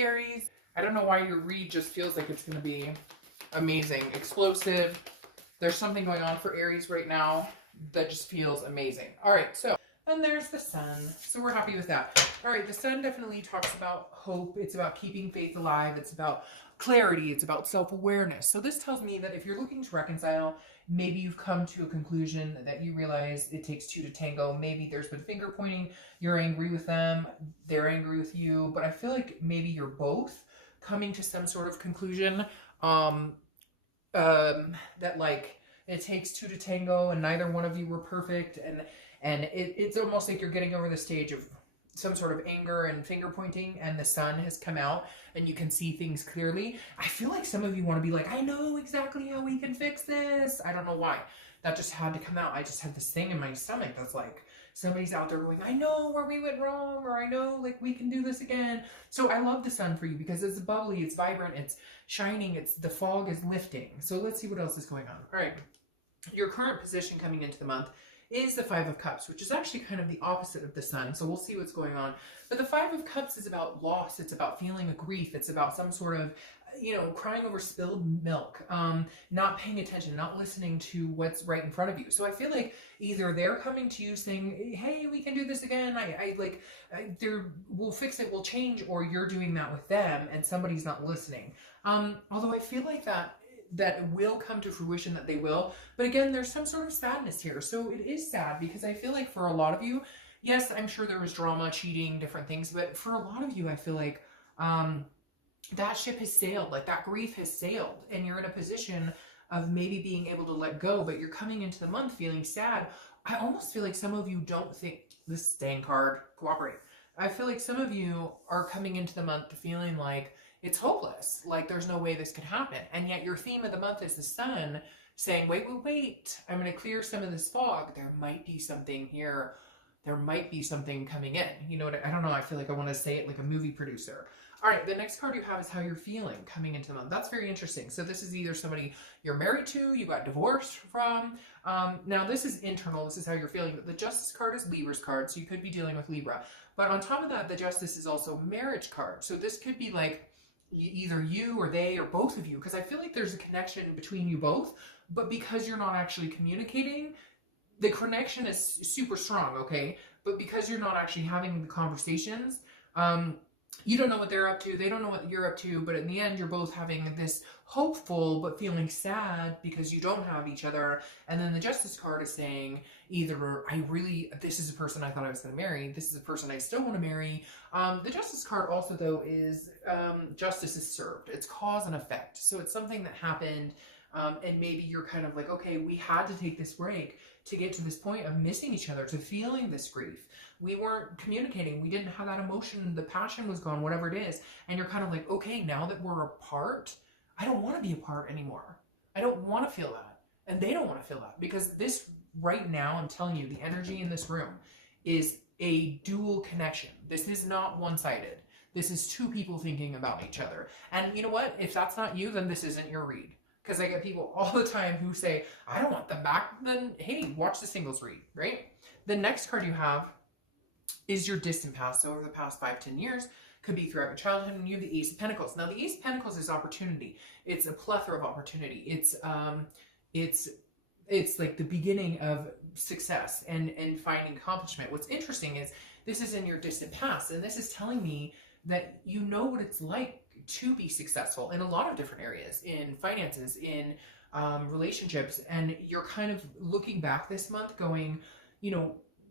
Aries. I don't know why your read just feels like it's going to be amazing, explosive. There's something going on for Aries right now that just feels amazing. All right, so, and there's the sun. So we're happy with that. All right, the sun definitely talks about hope. It's about keeping faith alive. It's about clarity. It's about self-awareness. So this tells me that if you're looking to reconcile, maybe you've come to a conclusion that you realize it takes two to tango. Maybe there's been finger pointing. You're angry with them. They're angry with you. But I feel like maybe you're both coming to some sort of conclusion that like it takes two to tango and neither one of you were perfect. And it's almost like you're getting over the stage of some sort of anger and finger pointing, and the sun has come out and you can see things clearly. I feel like some of you want to be like, I know exactly how we can fix this. I don't know why. That just had to come out. I just had this thing in my stomach that's like, somebody's out there going, I know where we went wrong, or I know like we can do this again. So I love the sun for you because it's bubbly, it's vibrant, it's shining, the fog is lifting. So let's see what else is going on. All right. Your current position coming into the month is the Five of Cups, which is actually kind of the opposite of the sun. So we'll see what's going on. But the Five of Cups is about loss. It's about feeling a grief. It's about some sort of, crying over spilled milk, not paying attention, not listening to what's right in front of you. So I feel like either they're coming to you saying, hey, we can do this again. We'll fix it. We'll change. Or you're doing that with them and somebody's not listening. Although I feel like that will come to fruition, that they will. But again, there's some sort of sadness here. So it is sad because I feel like for a lot of you, yes, I'm sure there was drama, cheating, different things. But for a lot of you, I feel like that ship has sailed, like that grief has sailed. And you're in a position of maybe being able to let go, but you're coming into the month feeling sad. I almost feel like some of you don't think this staying card, cooperate. I feel like some of you are coming into the month feeling like it's hopeless, like there's no way this could happen. And yet your theme of the month is the sun saying, wait, I'm going to clear some of this fog. There might be something here. There might be something coming in. You know what? I don't know. I feel like I want to say it like a movie producer. All right, the next card you have is how you're feeling coming into the month. That's very interesting. So this is either somebody you're married to, you got divorced from. Now this is internal. This is how you're feeling. But the Justice card is Libra's card, so you could be dealing with Libra. But on top of that, the Justice is also marriage card. So this could be like either you or they or both of you, because I feel like there's a connection between you both, but because you're not actually communicating, the connection is super strong, okay? But because you're not actually having the conversations, you don't know what they're up to, they don't know what you're up to, but in the end, you're both having this hopeful but feeling sad because you don't have each other. And then the Justice card is saying either this is a person I thought I was going to marry, this is a person I still want to marry. The Justice card also, though, is justice is served. It's cause and effect. So it's something that happened, and maybe you're kind of like, okay, we had to take this break to get to this point of missing each other, to feeling this grief. We weren't communicating. We didn't have that emotion. The passion was gone, whatever it is. And you're kind of like, okay, now that we're apart, I don't want to be apart anymore. I don't want to feel that. And they don't want to feel that, because this right now, I'm telling you, the energy in this room is a dual connection. This is not one-sided. This is two people thinking about each other. And you know what? If that's not you, then this isn't your read. Because I get people all the time who say, I don't want them back. Then, hey, watch the singles read, right? The next card you have is your distant past. So over the past 5-10 years, could be throughout your childhood, and you have the Ace of Pentacles. Now, the Ace of Pentacles is opportunity. It's a plethora of opportunity. It's like the beginning of success and finding accomplishment. What's interesting is this is in your distant past, and this is telling me that you know what it's like to be successful in a lot of different areas, in finances, in relationships, and you're kind of looking back this month going,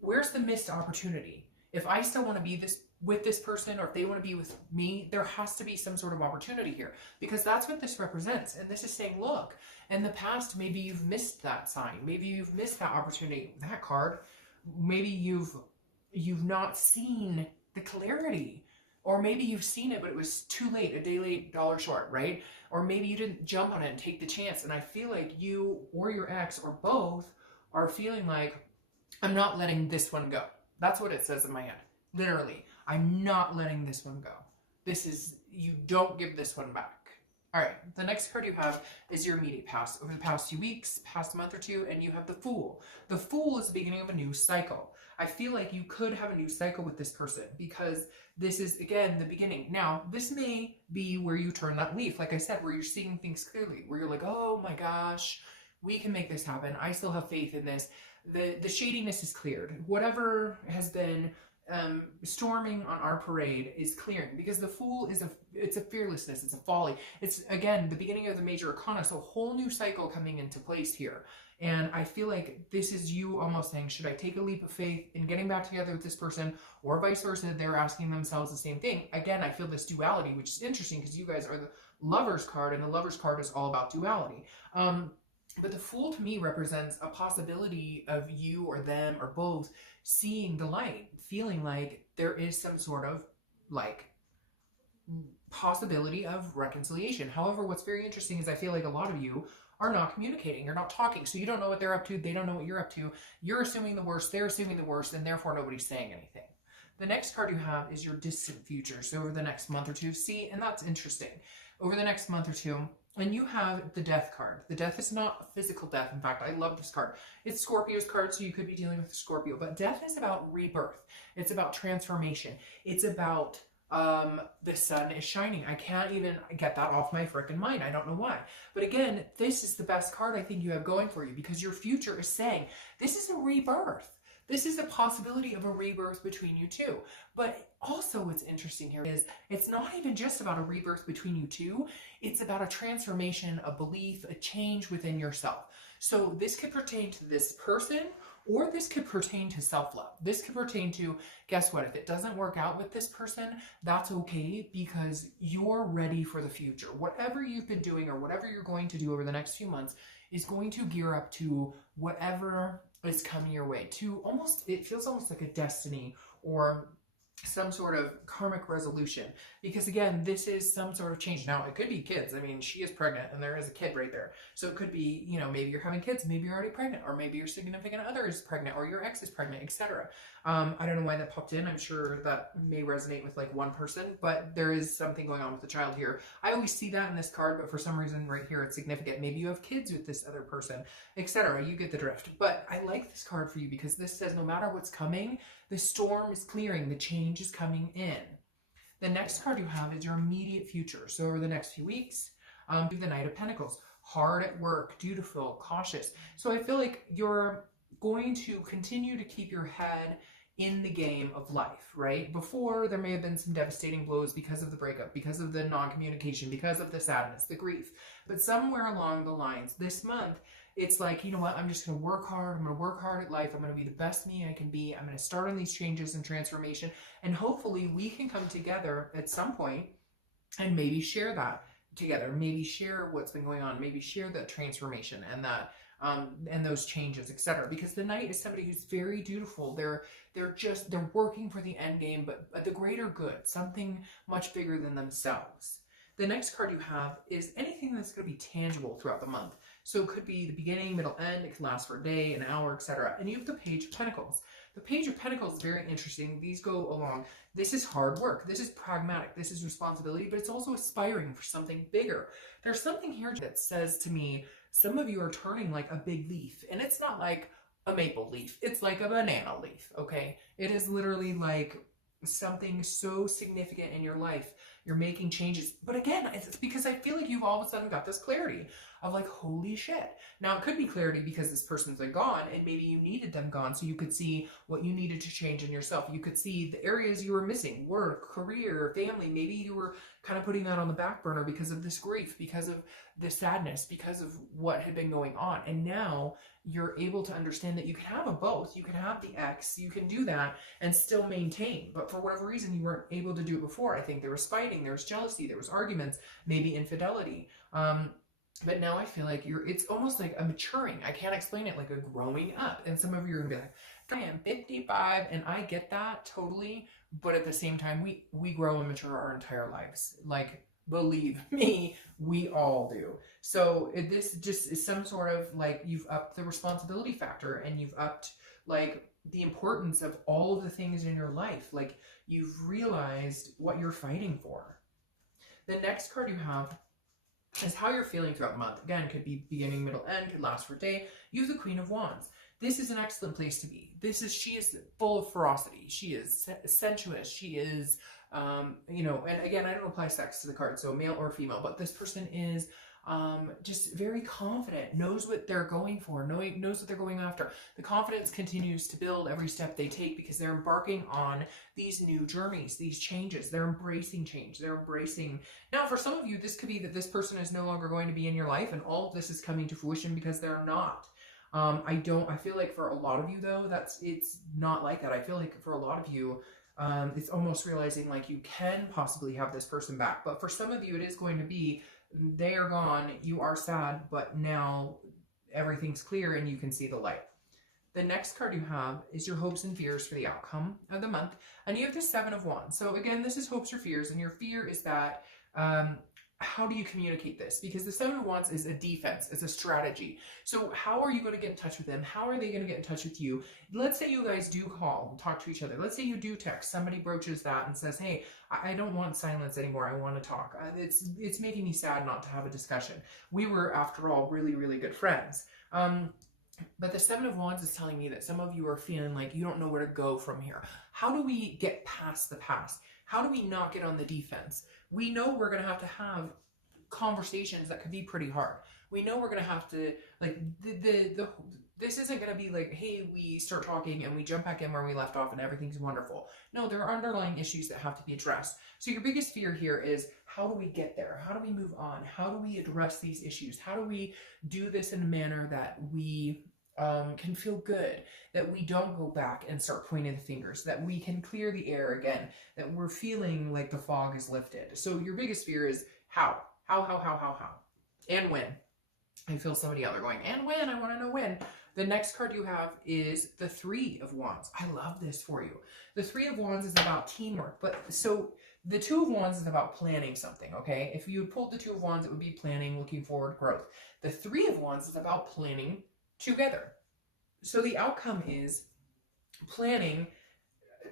where's the missed opportunity? If I still want to be with this person, or if they want to be with me, there has to be some sort of opportunity here, because that's what this represents. And this is saying, look, in the past, maybe you've missed that sign. Maybe you've missed that opportunity, that card. Maybe you've not seen the clarity. Or maybe you've seen it, but it was too late, a day late, dollar short, right? Or maybe you didn't jump on it and take the chance. And I feel like you or your ex or both are feeling like, I'm not letting this one go. That's what it says in my head. Literally, I'm not letting this one go. You don't give this one back. All right, the next card you have is your immediate past. Over the past few weeks, past month or two, and you have the Fool. The Fool is the beginning of a new cycle. I feel like you could have a new cycle with this person because this is, again, the beginning. Now, this may be where you turn that leaf, like I said, where you're seeing things clearly, where you're like, oh my gosh, we can make this happen. I still have faith in this. The shadiness is cleared. Whatever has been storming on our parade is clearing, because the Fool is it's a fearlessness, it's a folly. It's, again, the beginning of the major arcana, so a whole new cycle coming into place here. And I feel like this is you almost saying, should I take a leap of faith in getting back together with this person, or vice versa? They're asking themselves the same thing. Again, I feel this duality, which is interesting because you guys are the Lover's card, and the Lover's card is all about duality. But the Fool to me represents a possibility of you or them or both seeing the light, feeling like there is some sort of like possibility of reconciliation. However, what's very interesting is I feel like a lot of you are not communicating, you're not talking, so you don't know what they're up to, they don't know what you're up to, you're assuming the worst, they're assuming the worst, and therefore nobody's saying anything. The next card you have is your distant future, so over the next month or two. See, and that's interesting. Over the next month or two, and you have the Death card. The Death is not physical death. In fact, I love this card. It's Scorpio's card, so you could be dealing with a Scorpio, but death is about rebirth. It's about transformation. It's about the sun is shining. I can't even get that off my freaking mind. I don't know why. But again, this is the best card I think you have going for you, because your future is saying this is a rebirth. This is a possibility of a rebirth between you two. But also what's interesting here is it's not even just about a rebirth between you two. It's about a transformation, a belief, a change within yourself. So this could pertain to this person, or this could pertain to self-love. This could pertain to, guess what, if it doesn't work out with this person, that's okay, because you're ready for the future. Whatever you've been doing or whatever you're going to do over the next few months is going to gear up to whatever is coming your way, to almost, it feels almost like a destiny or some sort of karmic resolution, because again, this is some sort of change. Now, it could be kids. I mean, she is pregnant and there is a kid right there. So it could be, you know, maybe you're having kids, maybe you're already pregnant, or maybe your significant other is pregnant, or your ex is pregnant, etc. I don't know why that popped in. I'm sure that may resonate with like one person, but there is something going on with the child here. I always see that in this card, but for some reason right here it's significant. Maybe you have kids with this other person, etc. You get the drift. But I like this card for you because this says no matter what's coming, the storm is clearing, the change is coming in. The next card you have is your immediate future. So over the next few weeks, you have the Knight of Pentacles. Hard at work, dutiful, cautious. So I feel like you're going to continue to keep your head in the game of life, right? Before, there may have been some devastating blows because of the breakup, because of the non-communication, because of the sadness, the grief. But somewhere along the lines, this month, it's like, you know what, I'm just going to work hard. I'm going to work hard at life. I'm going to be the best me I can be. I'm going to start on these changes and transformation. And hopefully we can come together at some point and maybe share that together. Maybe share what's been going on. Maybe share that transformation and that and those changes, etc. Because the Knight is somebody who's very dutiful. They're working for the end game, but the greater good, something much bigger than themselves. The next card you have is anything that's going to be tangible throughout the month. So it could be the beginning, middle, end. It can last for a day, an hour, etc. And you have the Page of Pentacles. The Page of Pentacles is very interesting. These go along. This is hard work. This is pragmatic. This is responsibility, but it's also aspiring for something bigger. There's something here that says to me, some of you are turning like a big leaf, and it's not like a maple leaf. It's like a banana leaf, okay? It is literally like something so significant in your life. You're making changes. But again, it's because I feel like you've all of a sudden got this clarity of like, holy shit. Now, it could be clarity because this person's like gone and maybe you needed them gone, so you could see what you needed to change in yourself. You could see the areas you were missing, work, career, family. Maybe you were kind of putting that on the back burner because of this grief, because of the sadness, because of what had been going on. And now you're able to understand that you can have a both. You can have the ex, you can do that and still maintain. But for whatever reason, you weren't able to do it before. I think there was fighting, there was jealousy, there was arguments, maybe infidelity. But now I feel like it's almost like a maturing. I can't explain it, like a growing up. And some of you are gonna be like, I am 55, and I get that totally. But at the same time, we grow and mature our entire lives. Like, believe me, we all do. So this just is some sort of like, you've upped the responsibility factor, and you've upped like the importance of all of the things in your life. Like, you've realized what you're fighting for. The next card you have is how you're feeling throughout the month. Again, could be beginning, middle, end, could last for a day. You have the Queen of Wands. this is an excellent place to be. She is full of ferocity. She is sensuous. She is, you know, and again, I don't apply sex to the card, so male or female, but this person is just very confident, knows what they're going for, knows what they're going after. The confidence continues to build every step they take because they're embarking on these new journeys, these changes. They're embracing change. They're embracing. Now, for some of you, this could be that this person is no longer going to be in your life and all of this is coming to fruition because they're not. I feel like for a lot of you though, it's not like that. I feel like for a lot of you, it's almost realizing like you can possibly have this person back. But for some of you, it is going to be, they are gone, you are sad, but now everything's clear and you can see the light. The next card you have is your hopes and fears for the outcome of the month. And you have the 7 of Wands. So again, this is hopes or fears. And your fear is that, how do you communicate this? Because the 7 of Wands is a defense, it's a strategy. So how are you going to get in touch with them? How are they going to get in touch with you? Let's say you guys do call and talk to each other. Let's say you do text. Somebody broaches that and says, hey, I don't want silence anymore. I want to talk. It's making me sad not to have a discussion. We were, after all, really, really good friends. But the 7 of Wands is telling me that some of you are feeling like you don't know where to go from here. How do we get past the past? How do we not get on the defense? We know we're going to have conversations that could be pretty hard. We know we're going to have to, like, this isn't going to be like, hey, we start talking and we jump back in where we left off and everything's wonderful. No, there are underlying issues that have to be addressed. So your biggest fear here is, how do we get there? How do we move on? How do we address these issues? How do we do this in a manner that we can feel good, that we don't go back and start pointing the fingers, that we can clear the air again, that we're feeling like the fog is lifted. So your biggest fear is how, and when. I feel somebody out there going, and when, I want to know when. The next card you have is the 3 of Wands. I love this for you. The 3 of Wands is about teamwork, but so the 2 of Wands is about planning something, okay? If you pulled the 2 of Wands, it would be planning, looking forward, growth. The 3 of Wands is about planning together. So the outcome is planning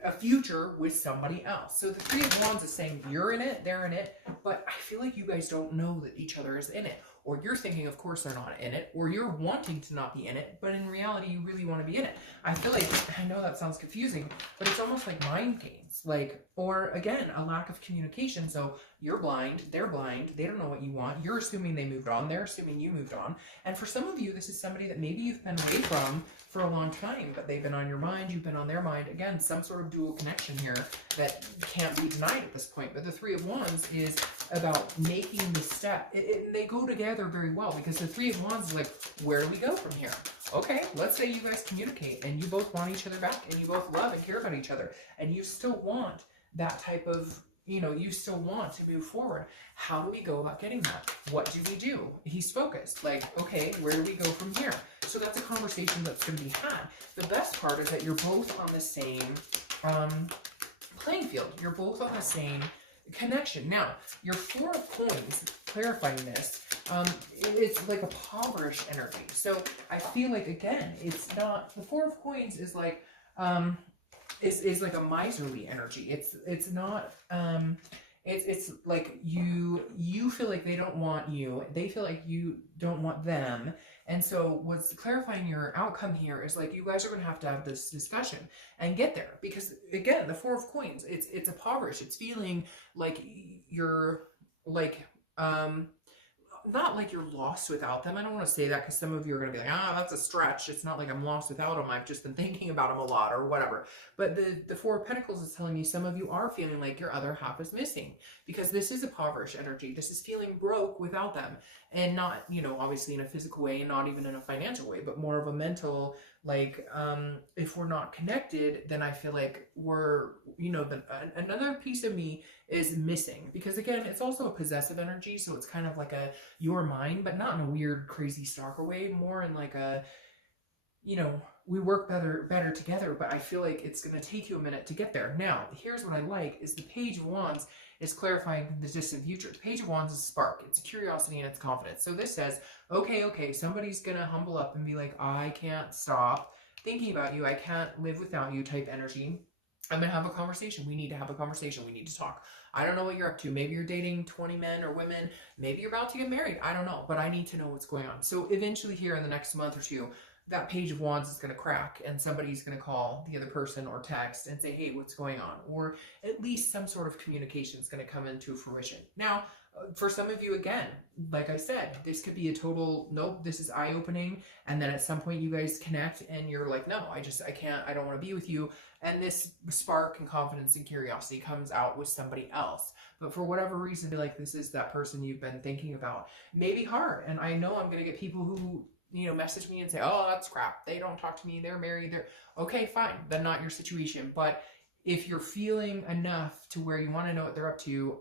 a future with somebody else. So the 3 of Wands is saying you're in it, they're in it, but I feel like you guys don't know that each other is in it. Or you're thinking, of course, they're not in it, or you're wanting to not be in it, but in reality, you really want to be in it. I feel like, I know that sounds confusing, but it's almost like mind games, like, or again, a lack of communication. So you're blind, they don't know what you want. You're assuming they moved on, they're assuming you moved on. And for some of you, this is somebody that maybe you've been away from for a long time, but they've been on your mind, you've been on their mind. Again, some sort of dual connection here that can't be denied at this point. But the 3 of Wands is about making the step. They go together very well, because the 3 of Wands is like, where do we go from here? Okay, let's say you guys communicate and you both want each other back and you both love and care about each other and you still want that type of, you know, you still want to move forward. How do we go about getting that? What do we do? He's focused. Like, okay, where do we go from here? So that's a conversation that's going to be had. The best part is that you're both on the same playing field. You're both on the same connection. Now, your 4 of Coins, clarifying this, it's like a impoverished energy. So I feel like, again, it's not, the 4 of Coins is like, is like a miserly energy. It's not, it's like you feel like they don't want you. They feel like you don't want them. And so what's clarifying your outcome here is like, you guys are going to have this discussion and get there. Because again, the 4 of Coins, it's impoverished. It's feeling like you're like, not like you're lost without them. I don't want to say that because some of you are going to be like, that's a stretch. It's not like I'm lost without them. I've just been thinking about them a lot or whatever. But the 4 of Pentacles is telling me some of you are feeling like your other half is missing, because this is a impoverished energy. This is feeling broke without them, and not, you know, obviously in a physical way and not even in a financial way, but more of a mental, like, if we're not connected, then I feel like we're, you know, another piece of me is missing. Because again, it's also a possessive energy, so it's kind of like a you're mine, but not in a weird crazy stalker way, more in like a, you know, we work better together, but I feel like it's going to take you a minute to get there. Now, here's what I like is the Page of Wands is clarifying the distant future. The Page of Wands is a spark. It's curiosity and it's confidence. So this says, okay, somebody's going to humble up and be like, I can't stop thinking about you. I can't live without you type energy. I'm going to have a conversation. We need to have a conversation. We need to talk. I don't know what you're up to. Maybe you're dating 20 men or women. Maybe you're about to get married. I don't know, but I need to know what's going on. So eventually here in the next month or two, that Page of Wands is going to crack and somebody's going to call the other person or text and say, hey, what's going on? Or at least some sort of communication is going to come into fruition. Now, for some of you, again, like I said, this could be a total, nope, this is eye-opening. And then at some point you guys connect and you're like, no, I can't, I don't want to be with you. And this spark and confidence and curiosity comes out with somebody else. But for whatever reason, like this is that person you've been thinking about. Maybe hard. And I know I'm going to get people who, you know, message me and say, oh, that's crap. They don't talk to me. They're married. They're okay, fine. Then not your situation. But if you're feeling enough to where you want to know what they're up to,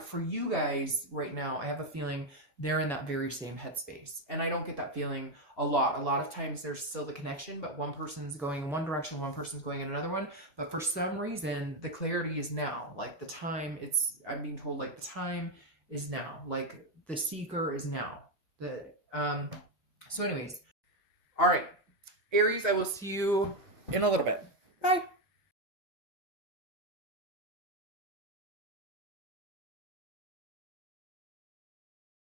for you guys right now, I have a feeling they're in that very same headspace. And I don't get that feeling a lot. A lot of times there's still the connection, but one person's going in one direction, one person's going in another one. But for some reason, the clarity is now. Like the time, I'm being told like the time is now. Like the seeker is now. So anyways, all right, Aries, I will see you in a little bit.